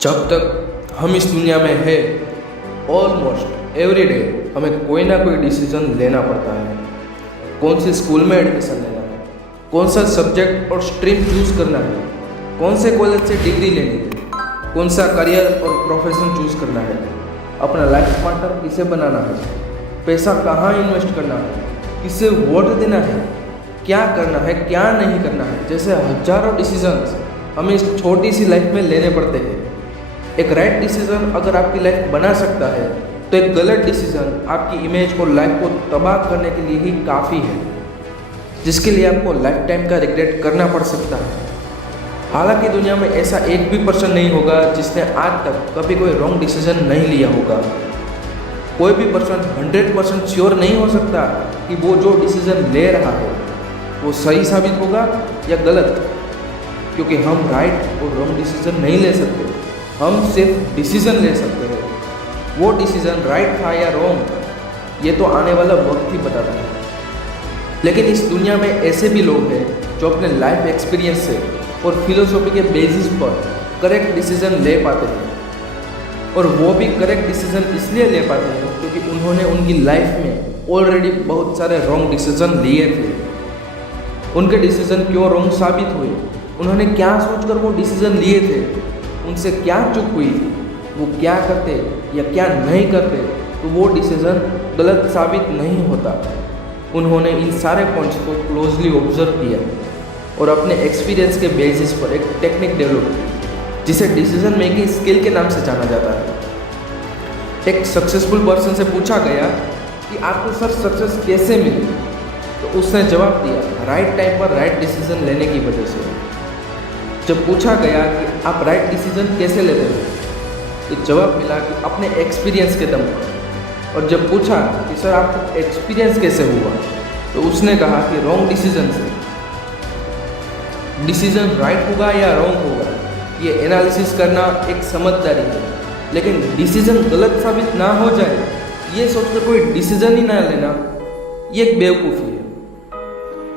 जब तक हम इस दुनिया में है ऑलमोस्ट एवरी डे हमें कोई ना कोई डिसीजन लेना पड़ता है। कौन से स्कूल में एडमिशन लेना है, कौन सा सब्जेक्ट और स्ट्रीम चूज़ करना है, कौन से कॉलेज से डिग्री लेनी है, कौन सा करियर और प्रोफेशन चूज़ करना है, अपना लाइफ पार्टनर किसे बनाना है, पैसा कहाँ इन्वेस्ट करना है, किसे वोट देना है, क्या करना है क्या नहीं करना है, जैसे हजारों डिसीजंस हमें इस छोटी सी लाइफ में लेने पड़ते हैं। एक राइट डिसीजन अगर आपकी लाइफ बना सकता है तो एक गलत डिसीजन आपकी इमेज और लाइफ को तबाह करने के लिए ही काफ़ी है, जिसके लिए आपको लाइफ टाइम का रिग्रेट करना पड़ सकता है। हालांकि दुनिया में ऐसा एक भी पर्सन नहीं होगा जिसने आज तक कभी कोई रॉन्ग डिसीजन नहीं लिया होगा। कोई भी पर्सन 100% श्योर नहीं हो सकता कि वो जो डिसीजन ले रहा है वो सही साबित होगा या गलत, क्योंकि हम राइट और रॉन्ग डिसीजन नहीं ले सकते, हम सिर्फ डिसीजन ले सकते हैं। वो डिसीजन राइट था या रॉन्ग ये तो आने वाला वक्त ही बताता है। लेकिन इस दुनिया में ऐसे भी लोग हैं जो अपने लाइफ एक्सपीरियंस से और फिलोसॉफी के बेसिस पर करेक्ट डिसीजन ले पाते हैं, और वो भी करेक्ट डिसीजन इसलिए ले पाते हैं क्योंकि उन्होंने उनकी लाइफ में ऑलरेडी बहुत सारे रॉन्ग डिसीजन लिए थे। उनके डिसीजन क्यों रॉन्ग साबित हुए, उन्होंने क्या सोचकर वो डिसीजन लिए थे, उनसे क्या चूक हुई थी, वो क्या करते या क्या नहीं करते तो वो डिसीजन गलत साबित नहीं होता। उन्होंने इन सारे पॉइंट्स को क्लोजली ऑब्जर्व किया और अपने एक्सपीरियंस के बेसिस पर एक टेक्निक डेवलप की जिसे डिसीजन मेकिंग स्किल के नाम से जाना जाता है। एक सक्सेसफुल पर्सन से पूछा गया कि आपको सर सक्सेस कैसे मिली, तो उसने जवाब दिया राइट टाइम पर राइट डिसीजन लेने की वजह से। जब पूछा गया कि आप राइट डिसीजन कैसे लेते हो, तो जवाब मिला कि अपने एक्सपीरियंस के दम पर। और जब पूछा कि सर आपको एक्सपीरियंस कैसे हुआ, तो उसने कहा कि रॉन्ग डिसीजन से। डिसीजन राइट होगा या रॉन्ग होगा ये एनालिसिस करना एक समझदारी है, लेकिन डिसीजन गलत साबित ना हो जाए ये सोचकर कोई डिसीजन ही ना लेना ये एक बेवकूफ़ी है।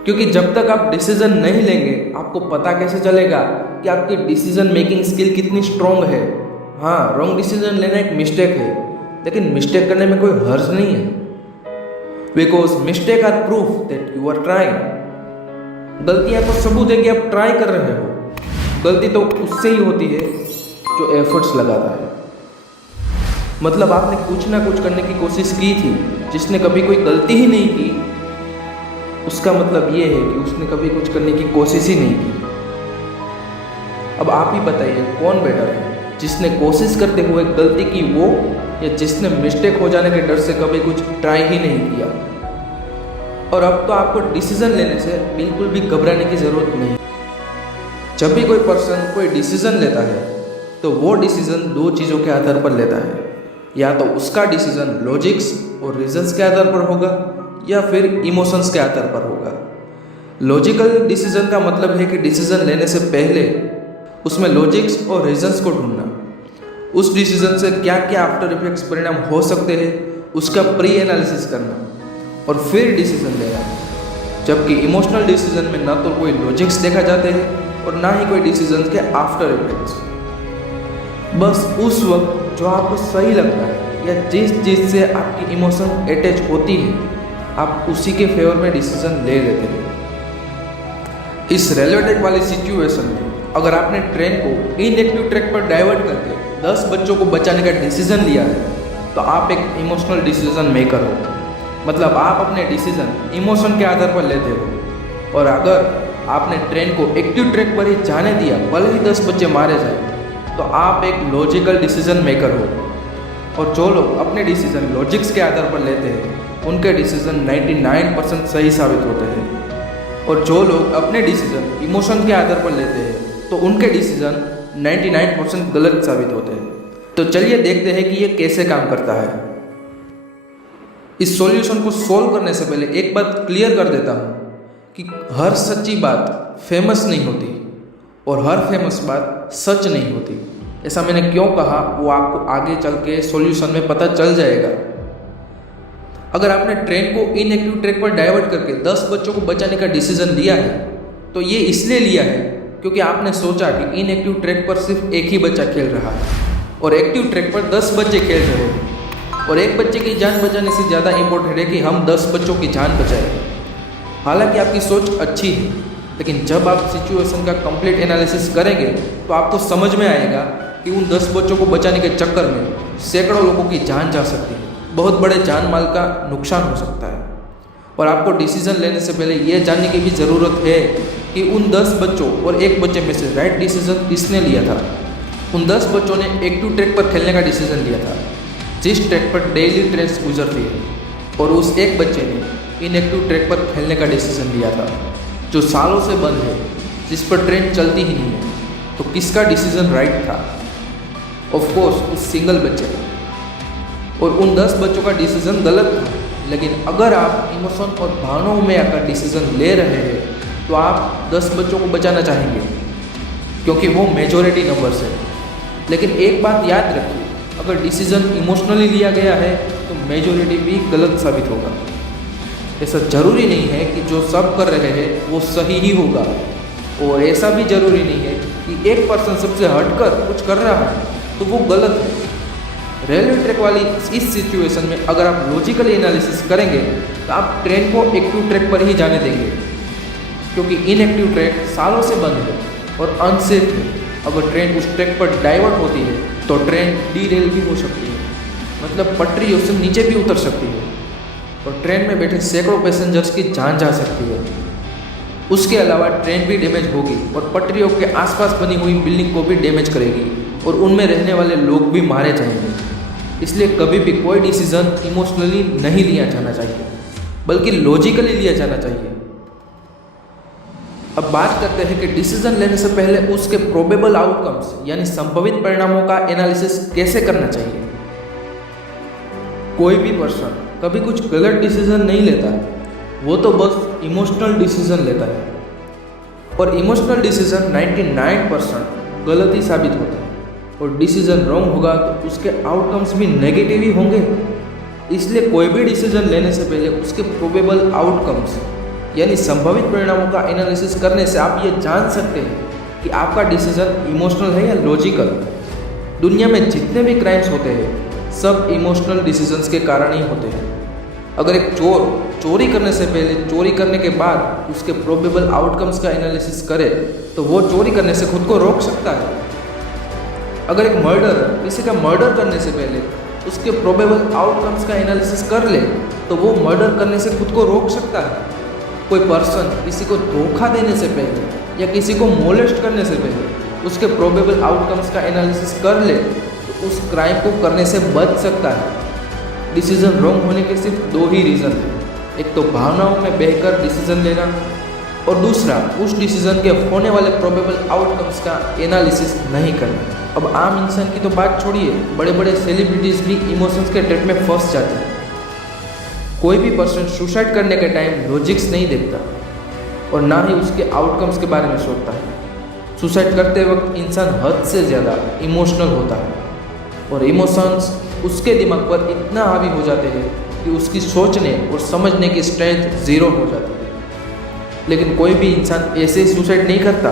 क्योंकि जब तक आप डिसीजन नहीं लेंगे आपको पता कैसे चलेगा कि आपकी डिसीजन मेकिंग स्किल कितनी स्ट्रॉन्ग है। हाँ, रॉन्ग डिसीजन लेना एक मिस्टेक है, लेकिन मिस्टेक करने में कोई हर्ज नहीं है, because mistake are proof that you are trying. गलती आपको सबूत है कि आप ट्राई कर रहे हो। गलती तो उससे ही होती है जो एफर्ट्स लगाता है। मतलब आपने कुछ ना कुछ करने की कोशिश की थी, जिसने कभी कोई गलती ही नहीं की उसका मतलब ये है कि उसने कभी कुछ करने की कोशिश ही नहीं की। अब आप ही बताइए कौन बेटर है, जिसने कोशिश करते हुए गलती की वो, या जिसने मिस्टेक हो जाने के डर से कभी कुछ ट्राई ही नहीं किया। और अब तो आपको डिसीजन लेने से बिल्कुल भी घबराने की ज़रूरत नहीं। जब भी कोई पर्सन कोई डिसीजन लेता है तो वो डिसीजन दो चीज़ों के आधार पर लेता है, या तो उसका डिसीजन लॉजिक्स और रीजंस के आधार पर होगा या फिर इमोशंस के आधार पर होगा। लॉजिकल डिसीजन का मतलब है कि डिसीजन लेने से पहले उसमें लॉजिक्स और रीजंस को ढूंढना, उस डिसीजन से क्या क्या आफ्टर इफेक्ट्स परिणाम हो सकते हैं उसका प्री एनालिसिस करना और फिर डिसीजन लेना। जबकि इमोशनल डिसीजन में ना तो कोई लॉजिक्स देखा जाते हैं और ना ही कोई डिसीजन के आफ्टर इफेक्ट्स। बस उस वक्त जो आपको सही लगता है या जिस चीज़ से आपकी इमोशन अटैच होती है आप उसी के फेवर में डिसीजन ले लेते हैं। इस रेलवे ट्रैक वाली सिचुएशन में अगर आपने ट्रेन को इनएक्टिव ट्रैक पर डाइवर्ट करके 10 बच्चों को बचाने का डिसीजन लिया है तो आप एक इमोशनल डिसीजन मेकर हो। मतलब आप अपने डिसीजन इमोशन के आधार पर लेते हो। और अगर आपने ट्रेन को एक्टिव ट्रैक पर ही जाने दिया भले ही 10 बच्चे मारे जाए तो आप एक लॉजिकल डिसीजन मेकर हो। और जो लोग अपने डिसीजन लॉजिक्स के आधार पर लेते हैं उनके डिसीजन 99% सही साबित होते हैं, और जो लोग अपने डिसीजन इमोशन के आधार पर लेते हैं तो उनके डिसीजन 99% गलत साबित होते हैं। तो चलिए देखते हैं कि ये कैसे काम करता है। इस सॉल्यूशन को सॉल्व करने से पहले एक बात क्लियर कर देता हूँ कि हर सच्ची बात फेमस नहीं होती और हर फेमस बात सच नहीं होती। ऐसा मैंने क्यों कहा वो आपको आगे चल के सॉल्यूशन में पता चल जाएगा। अगर आपने ट्रेन को इनएक्टिव ट्रैक पर डाइवर्ट करके 10 बच्चों को बचाने का डिसीजन लिया है तो ये इसलिए लिया है क्योंकि आपने सोचा कि इनएक्टिव ट्रैक पर सिर्फ एक ही बच्चा खेल रहा है और एक्टिव ट्रैक पर 10 बच्चे खेल रहे हैं और एक बच्चे की जान बचाने से ज़्यादा इम्पोर्टेंट है कि हम 10 बच्चों की जान बचाएं। हालांकि आपकी सोच अच्छी है, लेकिन जब आप सिचुएशन का कंप्लीट एनालिसिस करेंगे तो आपको समझ में आएगा कि उन 10 बच्चों को बचाने के चक्कर में सैकड़ों लोगों की जान जा सकती है, बहुत बड़े जान माल का नुकसान हो सकता है। और आपको डिसीजन लेने से पहले यह जानने की भी ज़रूरत है कि उन 10 बच्चों और एक बच्चे में से राइट डिसीजन किसने लिया था। उन 10 बच्चों ने एक्टिव ट्रैक पर खेलने का डिसीजन लिया था, जिस ट्रैक पर डेली ट्रेन्स गुजरती है, और उस एक बच्चे ने इनएक्टिव ट्रैक पर खेलने का डिसीजन लिया था, जो सालों से बंद है, जिस पर ट्रेन चलती ही नहीं है। तो किसका डिसीजन राइट था? ऑफ कोर्स उस सिंगल बच्चे का। और उन 10 बच्चों का डिसीजन गलत था। लेकिन अगर आप इमोशन और भावनाओं में आकर डिसीजन ले रहे हैं तो आप 10 बच्चों को बचाना चाहेंगे, क्योंकि वो मेजॉरिटी नंबर्स है। लेकिन एक बात याद रखिए, अगर डिसीजन इमोशनली लिया गया है तो मेजॉरिटी भी गलत साबित होगा। ऐसा जरूरी नहीं है कि जो सब कर रहे हैं वो सही ही होगा, और ऐसा भी जरूरी नहीं है कि एक पर्सन सबसे हटकर कुछ कर रहा है तो वो गलत है। रेलवे ट्रैक वाली इस सिचुएशन में अगर आप लॉजिकली एनालिसिस करेंगे तो आप ट्रेन को एक्टिव ट्रैक पर ही जाने देंगे, क्योंकि इनएक्टिव ट्रैक सालों से बंद है और अनसेफ है। अगर ट्रेन उस ट्रैक पर डाइवर्ट होती है तो ट्रेन डीरेल भी हो सकती है, मतलब पटरियों से नीचे भी उतर सकती है और ट्रेन में बैठे सैकड़ों पैसेंजर्स की जान जा सकती है। उसके अलावा ट्रेन भी डैमेज होगी और पटरियों के आसपास बनी हुई बिल्डिंग को भी डैमेज करेगी और उनमें रहने वाले लोग भी मारे जाएंगे। इसलिए कभी भी कोई डिसीजन इमोशनली नहीं लिया जाना चाहिए, बल्कि लॉजिकली लिया जाना चाहिए। अब बात करते हैं कि डिसीजन लेने से पहले उसके प्रोबेबल आउटकम्स यानी संभावित परिणामों का एनालिसिस कैसे करना चाहिए। कोई भी पर्सन कभी कुछ गलत डिसीजन नहीं लेता, वो तो बस इमोशनल डिसीजन लेता है, और इमोशनल डिसीजन 99% गलत ही साबित होता है। और डिसीजन रॉन्ग होगा तो उसके आउटकम्स भी नेगेटिव ही होंगे। इसलिए कोई भी डिसीजन लेने से पहले उसके प्रोबेबल आउटकम्स यानी संभावित परिणामों का एनालिसिस करने से आप ये जान सकते हैं कि आपका डिसीजन इमोशनल है या लॉजिकल। दुनिया में जितने भी क्राइम्स होते हैं सब इमोशनल डिसीजंस के कारण ही होते हैं। अगर एक चोर चोरी करने से पहले चोरी करने के बाद उसके प्रोबेबल आउटकम्स का एनालिसिस करे तो वो चोरी करने से खुद को रोक सकता है। अगर एक मर्डरर किसी का मर्डर करने से पहले उसके प्रोबेबल आउटकम्स का एनालिसिस कर ले तो वो मर्डर करने से खुद को रोक सकता है। कोई पर्सन किसी को धोखा देने से पहले या किसी को मोलेस्ट करने से पहले उसके प्रोबेबल आउटकम्स का एनालिसिस कर ले तो उस क्राइम को करने से बच सकता है। डिसीजन रॉन्ग होने के सिर्फ 2 ही रीज़न हैं, एक तो भावनाओं में बहकर डिसीजन लेना और दूसरा उस डिसीजन के होने वाले प्रोबेबल आउटकम्स का एनालिसिस नहीं करना। अब आम इंसान की तो बात छोड़िए, बड़े बड़े सेलिब्रिटीज़ भी इमोशंस के ट्रैप में फंस जाते हैं। कोई भी पर्सन सुसाइड करने के टाइम लॉजिक्स नहीं देखता और ना ही उसके आउटकम्स के बारे में सोचता है। सुसाइड करते वक्त इंसान हद से ज़्यादा इमोशनल होता है और इमोशंस उसके दिमाग पर इतना हावी हो जाते हैं कि उसकी सोचने और समझने की स्ट्रेंथ 0 हो जाती है। लेकिन कोई भी इंसान ऐसे ही सुसाइड नहीं करता,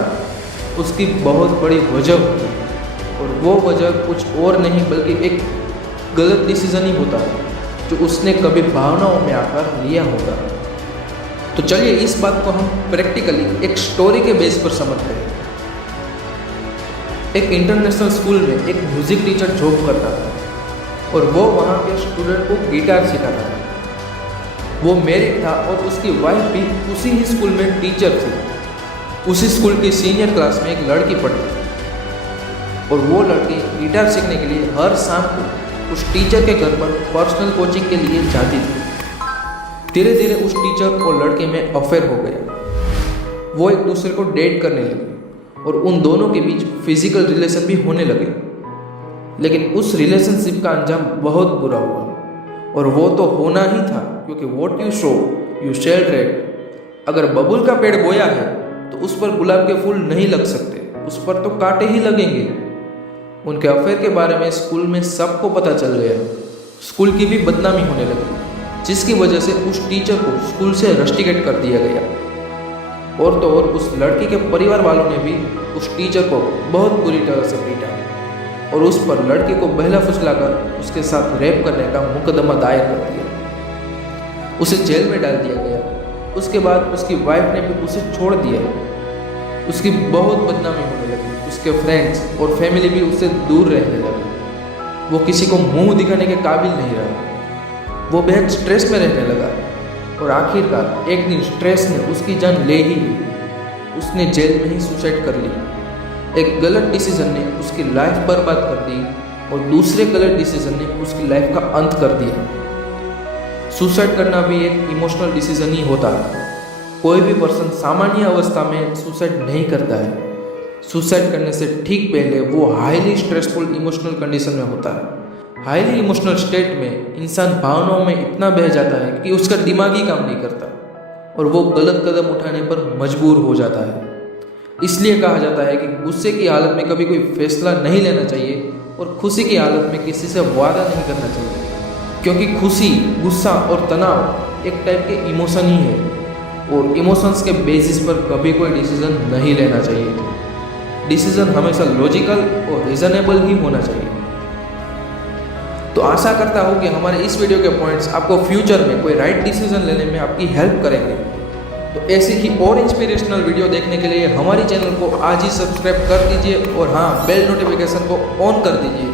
उसकी बहुत बड़ी वजह होती है और वो वजह कुछ और नहीं बल्कि एक गलत डिसीजन ही होता है जो उसने कभी भावनाओं में आकर लिया होगा। तो चलिए इस बात को हम प्रैक्टिकली एक स्टोरी के बेस पर समझते हैं। एक इंटरनेशनल स्कूल में एक म्यूजिक टीचर जॉब करता था और वो वहाँ के स्टूडेंट को गिटार सिखाता था। वो मैरिड था और उसकी वाइफ भी उसी ही स्कूल में टीचर थी। उसी स्कूल की सीनियर क्लास में एक लड़की पढ़ती थी और वो लड़की गिटार सीखने के लिए हर शाम को उस टीचर के घर पर पर्सनल कोचिंग के लिए जाती थी। धीरे धीरे उस टीचर और लड़के में अफेयर हो गया। वो एक दूसरे को डेट करने लगे और उन दोनों के बीच फिजिकल रिलेशन भी होने लगे। लेकिन उस रिलेशनशिप का अंजाम बहुत बुरा हुआ और वो तो होना ही था, क्योंकि what you show you shell red. अगर बबुल का पेड़ बोया है तो उस पर गुलाब के फूल नहीं लग सकते, उस पर तो कांटे ही लगेंगे। उनके अफेयर के बारे में स्कूल में सबको पता चल गया। स्कूल की भी बदनामी होने लगी, जिसकी वजह से उस टीचर को स्कूल से रस्टिकेट कर दिया गया। और तो और उस लड़की के परिवार वालों ने भी उस टीचर को बहुत बुरी तरह से पीटा और उस पर लड़की को बहला फुसलाकर उसके साथ रेप करने का मुकदमा दायर कर दिया। उसे जेल में डाल दिया गया। उसके बाद उसकी वाइफ ने भी उसे छोड़ दिया। उसकी बहुत बदनामी होने लगी। उसके फ्रेंड्स और फैमिली भी उससे दूर रहने लगे। वो किसी को मुंह दिखाने के काबिल नहीं रहा। वो बेहद स्ट्रेस में रहने लगा और आखिरकार एक दिन स्ट्रेस ने उसकी जान ले ही ली। उसने जेल में ही सुसाइड कर ली। एक गलत डिसीजन ने उसकी लाइफ बर्बाद कर दी और दूसरे गलत डिसीजन ने उसकी लाइफ का अंत कर दिया। सुसाइड करना भी एक इमोशनल डिसीजन ही होता है। कोई भी पर्सन सामान्य अवस्था में सुसाइड नहीं करता है। सुसाइड करने से ठीक पहले वो हाईली स्ट्रेसफुल इमोशनल कंडीशन में होता है। हाईली इमोशनल स्टेट में इंसान भावनाओं में इतना बह जाता है कि उसका दिमाग ही काम नहीं करता और वो गलत कदम उठाने पर मजबूर हो जाता है। इसलिए कहा जाता है कि गुस्से की हालत में कभी कोई फैसला नहीं लेना चाहिए और खुशी की हालत में किसी से वादा नहीं करना चाहिए, क्योंकि खुशी, गुस्सा और तनाव एक टाइप के इमोशन ही है और इमोशंस के बेसिस पर कभी कोई डिसीजन नहीं लेना चाहिए। डिसीजन हमेशा लॉजिकल और रीजनेबल ही होना चाहिए। तो आशा करता हूँ कि हमारे इस वीडियो के पॉइंट्स आपको फ्यूचर में कोई राइट डिसीजन लेने में आपकी हेल्प करेंगे। तो ऐसी ही और इंस्पिरेशनल वीडियो देखने के लिए हमारी चैनल को आज ही सब्सक्राइब कर दीजिए और हाँ, बेल नोटिफिकेशन को ऑन कर दीजिए।